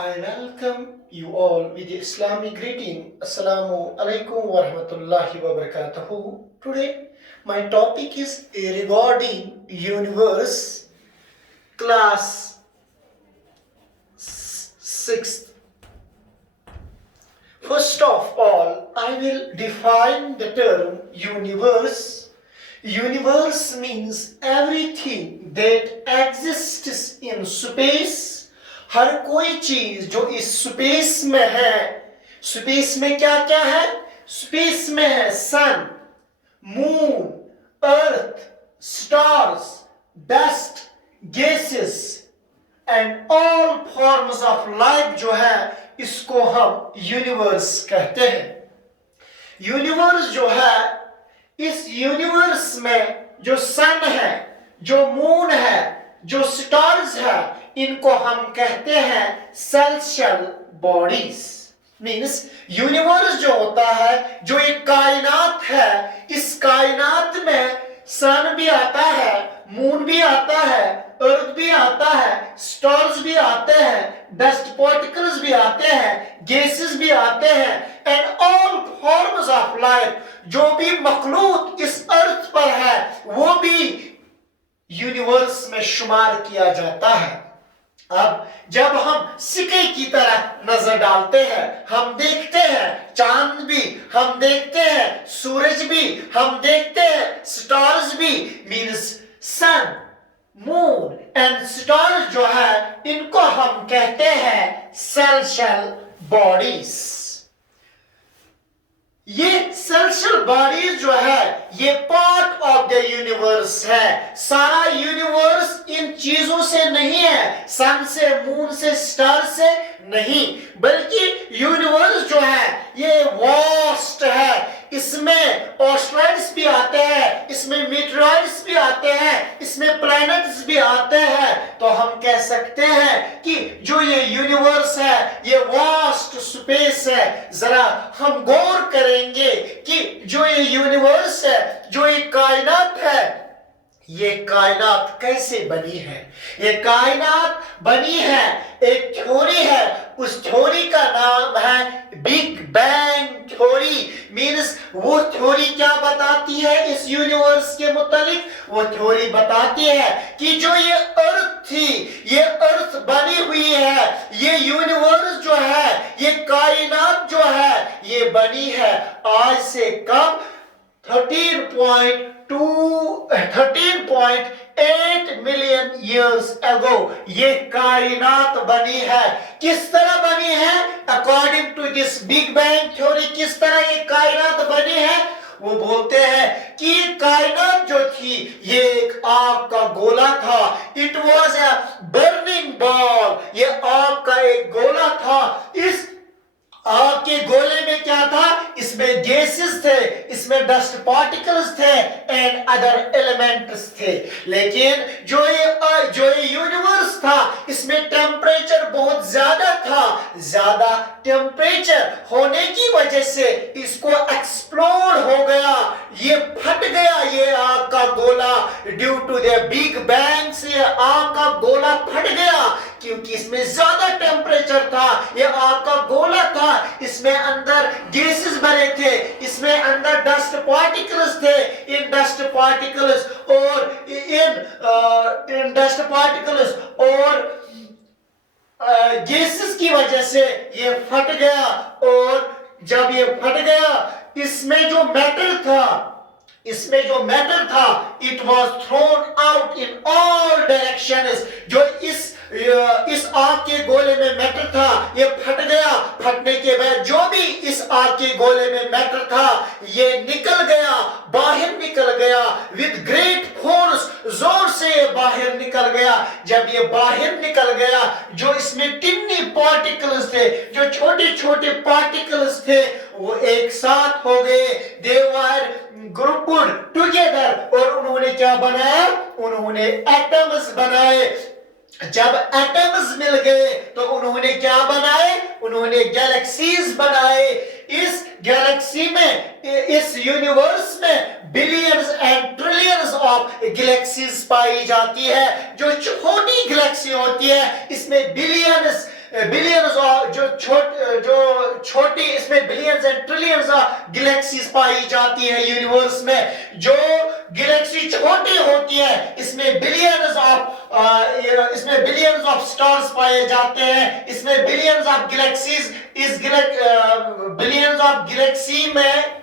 I welcome you all with the Islamic greeting. Assalamu alaikum wa rahmatullahi wa barakatuhu. Today, my topic is regarding universe, class 6th. First of all, I will define the term universe. Universe means everything that exists in space. हर कोई चीज जो इस space में है, space में क्या क्या है? स्पेस में है sun, moon, earth, stars, dust, gases and all forms of life जो है, इसको हम यूनिवर्स कहते हैं। यूनिवर्स जो है, इस यूनिवर्स में जो सन है, जो मून है, जो स्टार्स है, इनको हम कहते हैं सेलेस्टियल बॉडीज। मीन्स यूनिवर्स जो होता है, जो एक कायनात है, इस कायनात में सन भी आता है, मून भी आता है, अर्थ भी आता है, स्टार्स भी आते हैं, डस्ट पार्टिकल्स भी आते हैं, गैसेस भी आते हैं, and all forms of life, जो भी मखलूक इस अर्थ पर है, वो भी यूनिवर्स में शुमार किया जाता है। अब जब हम सिक्के की तरह नजर डालते हैं, हम देखते हैं चांद भी, हम देखते हैं सूरज भी, हम देखते हैं स्टार्स भी। Means sun, moon and stars जो है, इनको हम कहते हैं सेलेस्टियल बॉडीज। ये सेलेस्टियल बॉडीज जो है, ये पार्ट ऑफ द यूनिवर्स है। सारा यूनिवर्स इन चीजों से नहीं है, सन से, मून से, स्टार से नहीं, बल्कि यूनिवर्स जो है ये वास्ट है। इसमें एस्ट्रॉइड्स भी आते हैं, इसमें मीटरॉइड्स भी आते हैं, इसमें प्लैनेट्स भी आते हैं। तो हम कह सकते हैं कि जो ये यूनिवर्स है, ये वास्ट स्पेस है। जरा हम गौर करेंगे कि जो ये यूनिवर्स है, जो ये कायनात है, ये कायनात कैसे बनी है। ये कायनात बनी है, एक थ्योरी है, उस थ्योरी का नाम है बिग बैंग थ्योरी। मीन्स वो थ्योरी क्या बताती है इस यूनिवर्स के मुतालिक? वो थ्योरी बताती है कि जो ये अर्थ थी, ये अर्थ बनी हुई है, ये यूनिवर्स जो है, ये कायनात जो है, ये बनी है आज से कब? 13.8 मिलियन ईयर्स अगो ये कायनात बनी है। किस तरह बनी है? According to this big bang theory, किस तरह ये कायनात बनी है? वो बोलते हैं कि कायनात जो थी, ये एक आग का गोला था। It was a burning ball, ये आग का एक गोला था। इस आग के गोले में क्या था? इसमें गैसेस थे, इसमें डस्ट पार्टिकल्स थे एंड अदर एलिमेंट्स थे। लेकिन जो ये यूनिवर्स था, इसमें टेम्परेचर बहुत ज्यादा था। ज्यादा टेम्परेचर होने की वजह से इसको एक्सप्लोड हो गया, ये फट गया, ये आग का गोला। Due to the big bang से आग का गोला फट गया, क्योंकि इसमें ज्यादा टेम्परेचर था। ये आग का गोला था, इसमें अंदर गैसेस भरे थे, इसमें अंदर डस्ट पार्टिकल्स थे। इन डस्ट पार्टिकल्स और गैसेस की वजह से ये फट गया। और जब ये फट गया, इसमें जो मैटर था, it was thrown out in all directions. जो इस आग के गोले में मैटर था, ये फट गया। फटने के बाद जो भी इस आग के गोले में मैटर था, ये निकल गया, बाहर निकल गया विद ग्रेट फोर्स, जोर से ये बाहर निकल गया। जब ये बाहर निकल गया, जो इसमें टिन्नी पार्टिकल्स थे, जो छोटे छोटे पार्टिकल्स थे, वो एक साथ हो गए। दे वर ग्रुप्ड टुगेदर, और उन्होंने क्या बनाया? उन्होंने एटम्स बनाए। जब एटम्स मिल गए तो उन्होंने क्या बनाए? उन्होंने गैलेक्सीज बनाए। इस गैलेक्सी में, इस यूनिवर्स में billions and trillions of galaxies पाई जाती है। जो छोटी गैलेक्सी होती है, इसमें बिलियंस बिलियंस ऑफ जो छोटी इसमें billions and trillions of galaxies पाई जाती है यूनिवर्स में। जो गैलेक्सी छोटी होती है इसमें बिलियंस ऑफ स्टार्स पाए जाते हैं, इसमें billions of galaxies, billions of Galaxy में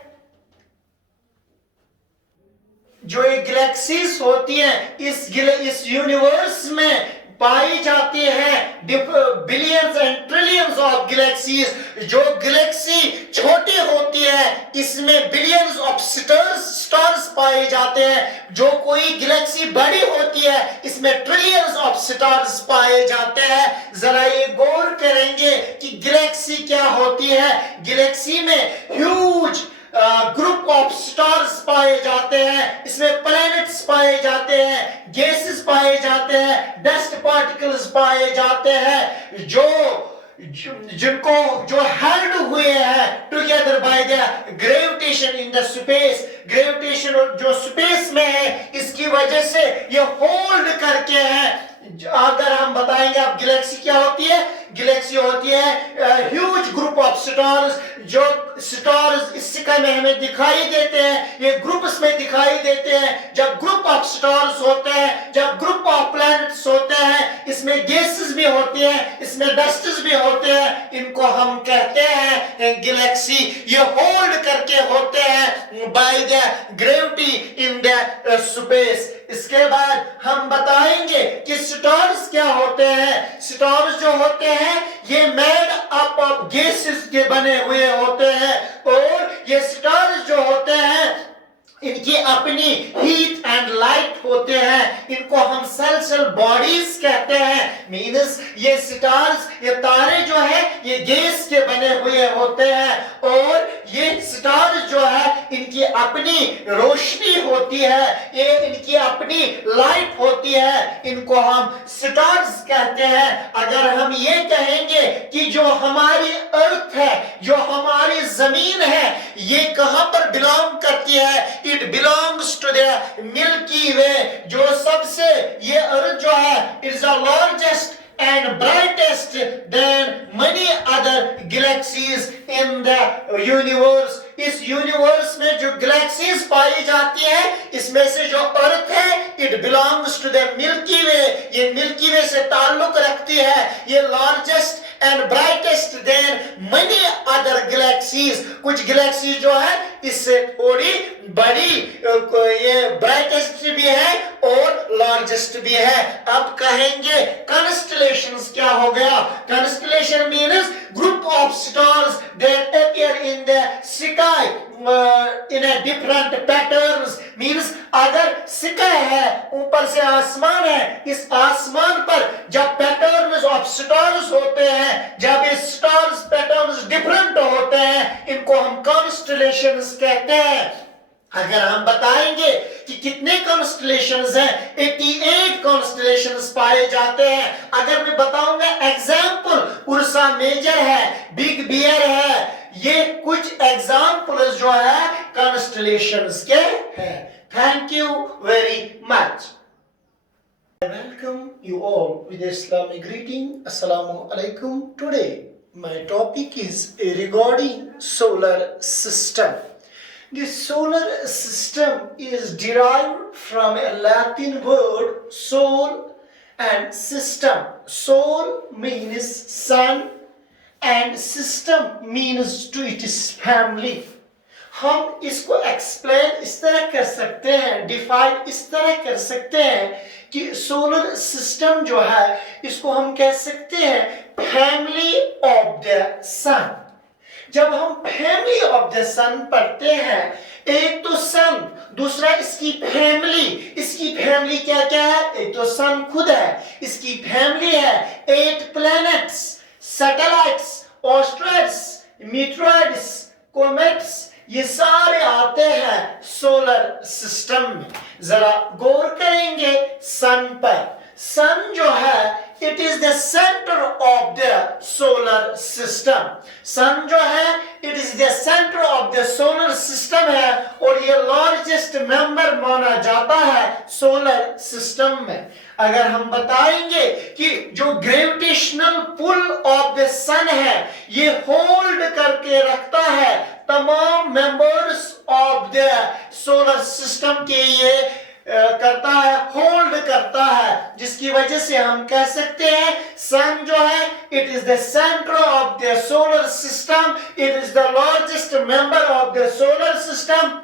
जो ये गैलेक्सीज होती हैं इस यूनिवर्स में पाई जाती है billions and trillions of galaxies. जो गैलेक्सी छोटी होती है इसमें बिलियंस ऑफ स्टार्स पाए जाते हैं। जो कोई गैलेक्सी बड़ी होती है इसमें ट्रिलियंस ऑफ स्टार्स पाए जाते हैं। जरा ये गौर करेंगे कि गैलेक्सी क्या होती है। गैलेक्सी में ह्यूज ग्रुप ऑफ स्टार्स पाए जाते हैं, इसमें प्लैनेट्स पाए जाते हैं, गैसेस पाए जाते हैं, डस्ट पार्टिकल्स पाए जाते हैं जो हेल्ड हुए हैं together by the gravitation in the space. Gravitation जो स्पेस में है इसकी वजह से ये होल्ड करके है। अगर हम बताएंगे अब गैलेक्सी क्या होती है, गैलेक्सी होती है ह्यूज ग्रुप ऑफ स्टार्स। जो स्टार्स इस सिक्का में हमें दिखाई देते हैं ये ग्रुप्स में दिखाई देते हैं। जब ग्रुप ऑफ स्टार्स होते हैं, जब ग्रुप ऑफ प्लैनेट्स होते हैं, इसमें गैसेस भी होती हैं, इसमें डस्ट्स भी होते हैं, इनको हम कहते हैं गैलेक्सी। ये होल्ड करके होते हैं by the gravity in the space. इसके बाद हम बताएंगे कि स्टार्स क्या होते हैं। स्टार्स जो होते हैं ये मेड अप ऑफ गैसेस के बने हुए होते हैं और ये स्टार्स जो होते हैं इनकी अपनी हीट एंड लाइट होते हैं। इनको हम सेल बॉडीज कहते हैं। मींस ये स्टार्स, ये तारे जो है ये गैस के बने हुए होते हैं और ये स्टार्स जो है इनकी अपनी रोशनी होती है, ये इनकी अपनी लाइट होती है, इनको हम स्टार्स कहते हैं। अगर हम ये कहेंगे कि जो हमारी अर्थ है, जो हमारी जमीन है, ये कहां पर बिलोंग करती है, it belongs to the Milky Way. जो सबसे ये अर्थ जो है is the largest and brightest than many other galaxies in the universe। इस यूनिवर्स में जो गैलेक्सीज पाई जाती है इसमें से जो अर्थ है it belongs to the Milky Way, ये मिल्की वे से ताल्लुक रखती है। ये largest and brightest than many other galaxies. कुछ गैलेक्सीज जो है इससे थोड़ी बड़ी, ये ब्राइटेस्ट भी है और लार्जेस्ट भी है। अब कहेंगे कॉन्स्टेलेशंस क्या हो गया। Constellation means group of stars that appear in the sky in a different patterns। Means अगर स्काई है, ऊपर से आसमान है, इस आसमान पर जब पैटर्न्स ऑफ स्टार्स होते हैं, जब ये स्टार्स पैटर्न्स डिफरेंट होते हैं, इनको हम कॉन्स्टेलेशंस कहते हैं। अगर हम बताएंगे कि कितने कॉन्स्टेलेशंस हैं, 88 कॉन्स्टेलेशंस पाए जाते हैं। अगर मैं बताऊंगा एग्जाम्पल, उर्सा मेजर है, बिग बियर है, ये कुछ एग्जाम्पल्स जो है कॉन्स्टेलेशंस के हैं। Thank you very much. I welcome you all with Islamic greeting. Assalamu alaikum. Today my topic is regarding solar system. The solar system is derived from a Latin word sol and system. Sol means sun and system means to its family. हम इसको explain इस तरह कर सकते हैं, define इस तरह कर सकते हैं कि सोलर सिस्टम जो है इसको हम कह सकते हैं फैमिली ऑफ द सन। जब हम फैमिली ऑफ द सन पढ़ते हैं, एक तो सन, दूसरा इसकी फैमिली। इसकी फैमिली क्या क्या है, एक तो सन खुद है, इसकी फैमिली है 8 प्लैनेट्स, सैटेलाइट्स, एस्ट्रॉइड्स, मीटरॉइड्स, कॉमेट्स, ये सारे आते हैं सोलर सिस्टम में। जरा गौर करेंगे सन पर। सन जो है it is the centre of the solar system. Sun जो है it is the centre of the solar system है और ये लार्जेस्ट मेंबर माना जाता है सोलर सिस्टम में। अगर हम बताएंगे कि जो ग्रेविटेशनल पुल ऑफ द सन है ये होल्ड करके रखता है तमाम members of the solar system के, ये करता है, होल्ड करता है, जिसकी वजह से हम कह सकते हैं सन जो है it is the centre of the solar system, it is the largest member of the solar system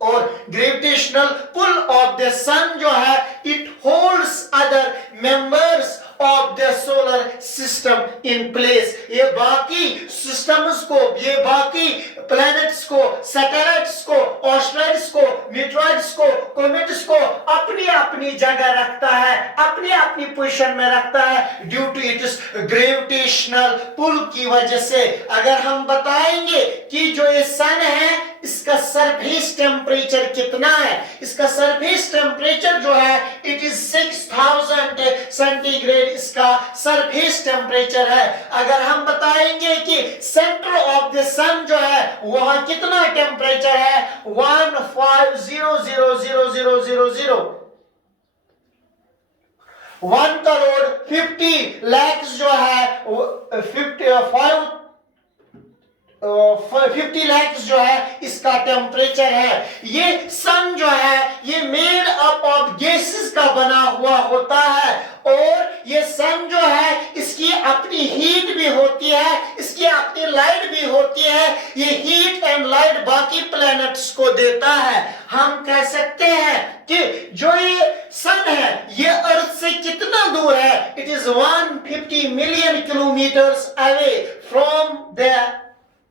और gravitational pull of the sun जो है it holds other members of the solar system in place. ये बाकी systems को, ये बाकी planets को, satellites को, ऑस्ट्रॉइड्स को, मीटरॉइड्स को, कॉमेट्स को अपनी अपनी जगह रखता है, अपनी अपनी पोजीशन में रखता है due to its gravitational pull की वजह से। अगर हम बताएंगे कि जो ये सन है इसका सरफेस टेम्परेचर कितना है, इसका सरफेस टेम्परेचर जो है इट इज 6000 सेंटीग्रेड इसका सरफेस टेम्परेचर है। अगर हम बताएंगे कि सेंटर ऑफ द सन जो है वहां कितना टेम्परेचर है 1500000 1,50,00,000 जो है 50 लाख जो है इसका टेम्परेचर है। ये सन जो है ये मेड अप ऑफ गैसेस का बना हुआ होता है और ये सन जो है इसकी अपनी हीट भी होती है, इसकी अपनी लाइट भी होती है। ये हीट एंड लाइट बाकी प्लैनेट्स को देता है। हम कह सकते हैं कि जो ये सन है ये अर्थ से कितना दूर है, it is 150 million kilometres away from the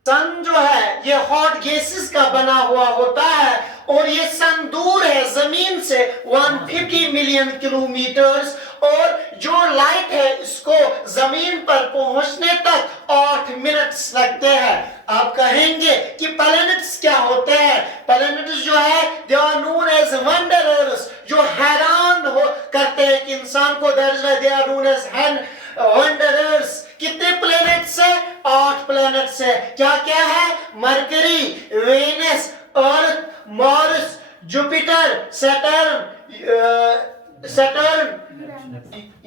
sun जो है ये हॉट गैसेस का बना हुआ होता है और ये सन दूर है जमीन से 150 मिलियन किलोमीटर्स और जो लाइट है इसको जमीन पर पहुंचने तक 8 मिनट्स लगते हैं। आप कहेंगे कि प्लैनेट्स क्या होते हैं? प्लैनेट्स जो है they are known as wanderers, जो हैरान हो करते हैं कि इंसान को, that is why they are known as wanderers. कितने प्लैनेट्स है? 8 प्लैनेट्स है। क्या क्या है? Mercury, Venus, Earth, Mars, Jupiter, Saturn,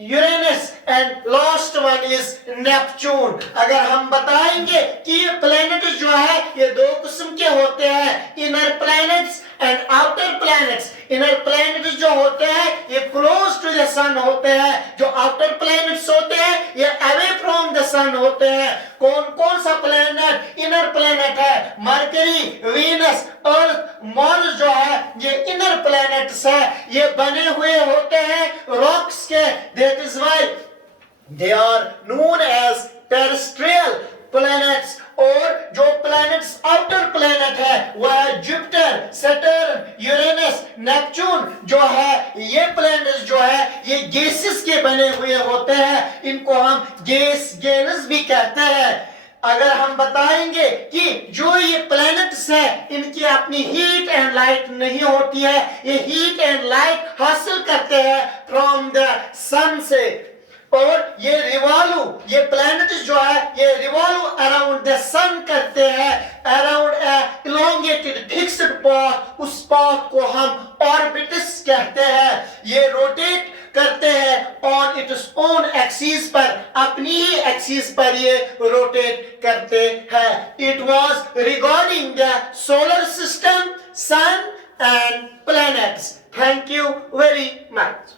Uranus and last one is Neptune. अगर हम बताएंगे कि ये प्लैनेट जो है ये दो किस्म के होते हैं, inner planets and outer planets. Inner planets जो होते हैं ये क्लोज टू द सन होते हैं, जो आउटर प्लैनेट्स होते हैं ये अवे फ्रॉम द सन होते हैं। कौन कौन सा प्लैनेट इनर प्लैनेट है? मरकरी, वीनस, अर्थ, मार्स जो है ये इनर प्लैनेट्स है। ये बने हुए होते हैं रॉक्स के, that is why they are known as terrestrial planets. और जो प्लैनेट्स आउटर प्लैनेट है वह है जुपिटर, सैटर्न, यूरेनस, नेपच्यून जो है। ये प्लैनेट्स जो है ये गैसेस के बने हुए होते हैं, इनको हम गैस भी कहते हैं। अगर हम बताएंगे कि जो ये प्लैनेट्स है इनकी अपनी हीट एंड लाइट नहीं होती है, ये हीट एंड लाइट हासिल करते हैं फ्रॉम द सन से और ये प्लैनेट जो है ये रिवॉल्व अराउंड द सन करते हैं around a elongated fixed path. उस पाथ को हम ऑर्बिट्स कहते हैं। ये रोटेट करते हैं ऑन इट्स ओन एक्सिस पर, अपनी ही एक्सिस पर ये रोटेट करते हैं। It was regarding the solar system, sun and planets. Thank you very much.